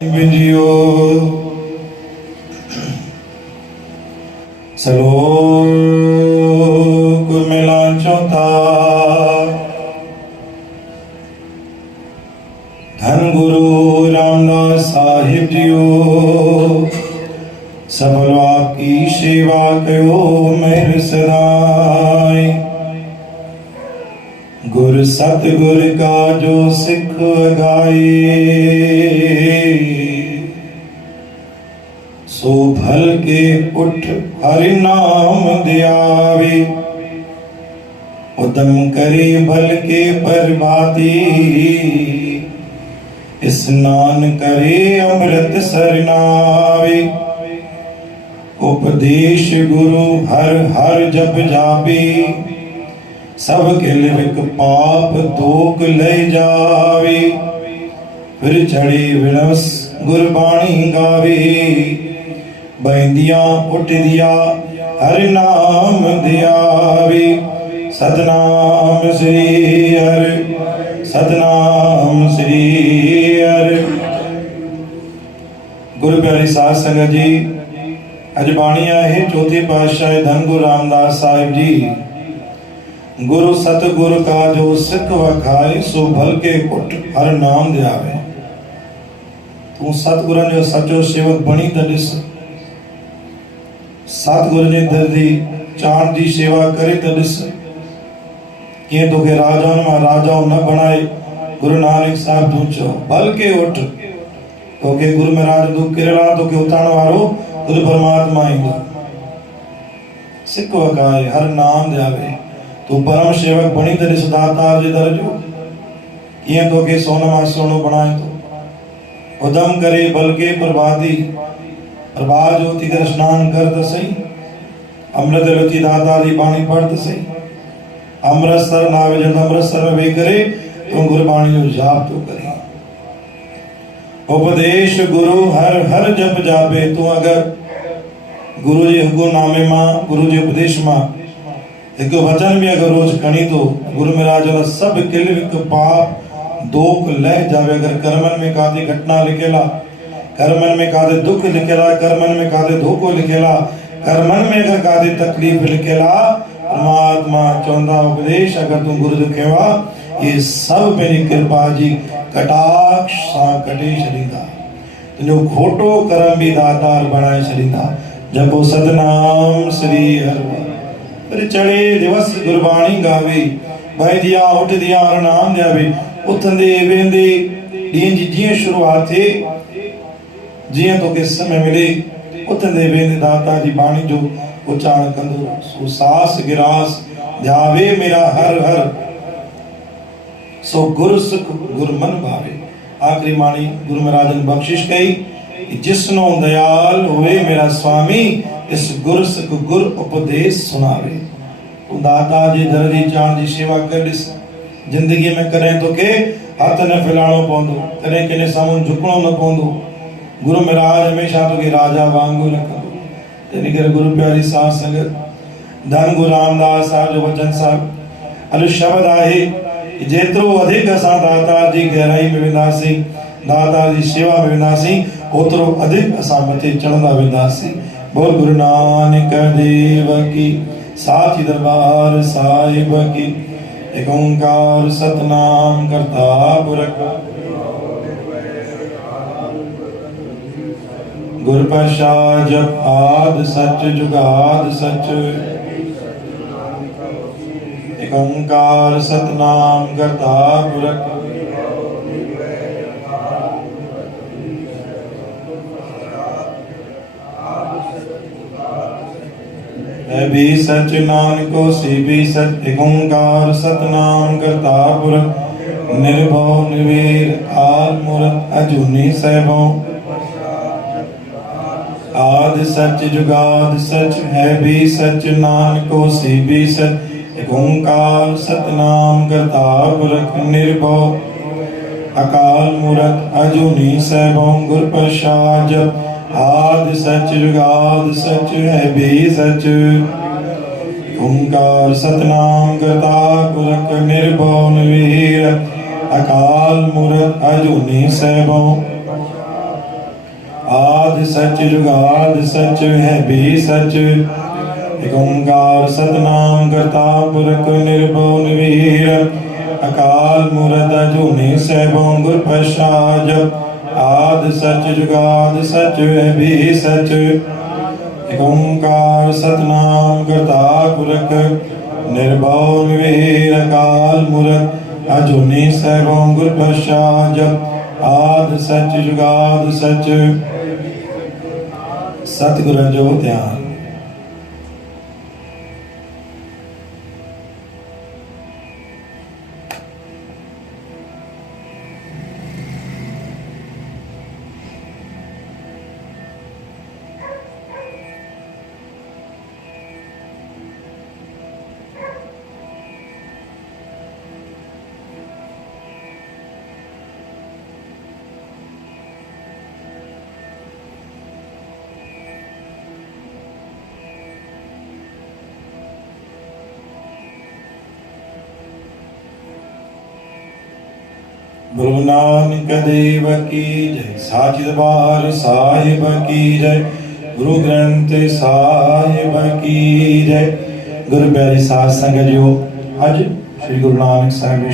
विजियो सलोक मिला चौथा धन गुरु रामदास साहिब जियो सफल आपकी सेवा कयो मेरे सदाई। गुर सतगुर का जो सिख गाए सो भल के उठ हरि नाम दियावे। उदम करे भल के प्रभाती स्नान करे अमृत सरनावे। उपदेश गुरु हर हर जप जापे सब किलविक पाप दोग ले जावे। फिर चढ़े विनस गुरबाणी गावे बंदिया उठ दिया हर नाम दियावे। सतनाम श्री हरि सतनाम श्री हरि। गुरु प्यारी साध संगत जी, अज बाणी है चौथे पातशाह धन गुरु रामदास साहिब जी। गुरु सतगुरु का जो सिख वखाए सो भल के उठ हर नाम दियावे। तू सतगुरु जो सचो सेवक बनी त ॾिस, सतगुरु जे दर दी चांद जी सेवा करे त ॾिस। कीअं तोखे राजाउनि मां राजाओ न बणाए गुरु नानक साहिब तू चओ भल के उठ। तोखे गुरु महाराज तू किरला तोखे उतारण वारो गुरु परमात्मा ईंदो। सिख वखाए हर नाम दियावे। तू परम सेवक बनी त ॾिस दातार जे दर जो कीअं तोखे सोन मां सोनो बणाए थो। उदम करे बल के प्रभाती प्रभात जो उथी करे स्नान कर त सही। अमृत रुचि दातार जी बाणी पढ़ त सही। अमृतसर नावे जब अमृतसर में वेही करे तू गुरबाणी जो जाप तो करे। उपदेश गुरु हर हर जप जापे। तू अगर गुरु जे हुकुमनामे मां गुरु जे उपदेश मां एक वचन भी अगर रोज खणी तो गुरु महाराज वाला सब किलविक पाप दोख लह जावे। अगर कर्मन में कादी घटना लिखेला, कर्मन में कादे दुख लिखेला, कर्मन में कादे धोखो लिखेला, कर्मन में अगर कादी तकलीफ लिखेला, परमात्मा चौंदा उपदेश अगर तू गुरु जो खेवा ये सब मेरी कृपा जी कटाक्ष सां कटे छॾींदा। तुंहिंजो खोटो कर्म भी दातार बणाए छॾींदा। जपो सतनाम श्री हरि। फिर चढ़े दिवस गुरबाणी गावे बंदिया उठ दिया हर नाम दियावे। उथंदे वेंदे ॾींहं जी जीअं शुरूआत थिए जीअं तोखे समय मिले उथंदे वेंदे दाता जी बाणी जो उच्चारण कंदो सो सास गिरास ध्यावे मेरा हर हर सो गुरु सुख गुरु मन भावे। आखिरी बाणी गुरु महाराज ने बख्शिश कई जिसनो दयाल हुए मेरा स्वामी इस गुरु सुख गुरु उपदेश सुनावे। तू दाता जी दर जी चाण जी सेवा कर ॾिस। जिंदगी में करें तो के हथ न फैलाणो पवंदो, करें कंहिंजे साम्हूं झुकणो न पवंदो। गुरु महाराज हमेशा तोखे राजा वांगुरु रखंदो। तंहिं करे गुरु प्यारी साध संगत धन गुरु रामदास साहिब जो वचन साहिब अॼु शब्द आहे जेतिरो वधीक असां दातार जी गहराई में वेंदासीं, दातार जी सेवा में वेंदासीं, ओतिरो अधिक असां मथे चढ़ंदा वेंदासीं। बोल गुरु नानक देव की, साची दरबार साहिब की। एक ओंकार सतनाम करता पुरख गुरु प्रसाद जप आद सच जुगाद सच। एक ओंकार सतनाम करता पुरख है भी सच नानको सी भी सच। एक ओंकार सतनाम करता पुरख निर्भव निर्वीर आल मूरत अजूनी सहबो। आदि सच जुगाद सच है भी सच नानको सी भी सच। एक ओंकार सतनाम करता पुरख निर्भव अकाल मूरत अजूनी सहबो। गुरु प्रसाद जप आदि सच जुगाद सच है भी सच। ओंकार सतनाम करता पुरख निर्भव निर्वीर अकाल मूरत अजूनी सहबो। आदि सच जुगाद सच है भी सच। एक ओंकार सतनाम करता पुरख निर्भव निर्वीर अकाल मूरत अजूनी सैभं गुर प्रसाद। आदि सच जुगाद सच है भी सच। एक ओंकार सतनाम करता पुरख निर्भव निर्वीर अकाल मूरत अजूनी सैभं गुर प्रसाद। आदि सच जुगाद सच। सतगुरु जो ध्यान। गुरु नानक देव की जय। साची दरबार साहिब की जय। गुरु ग्रंथ साहिब की जय। गुरु प्यारी साध संगत जो अज श्री गुरु नानक साहिब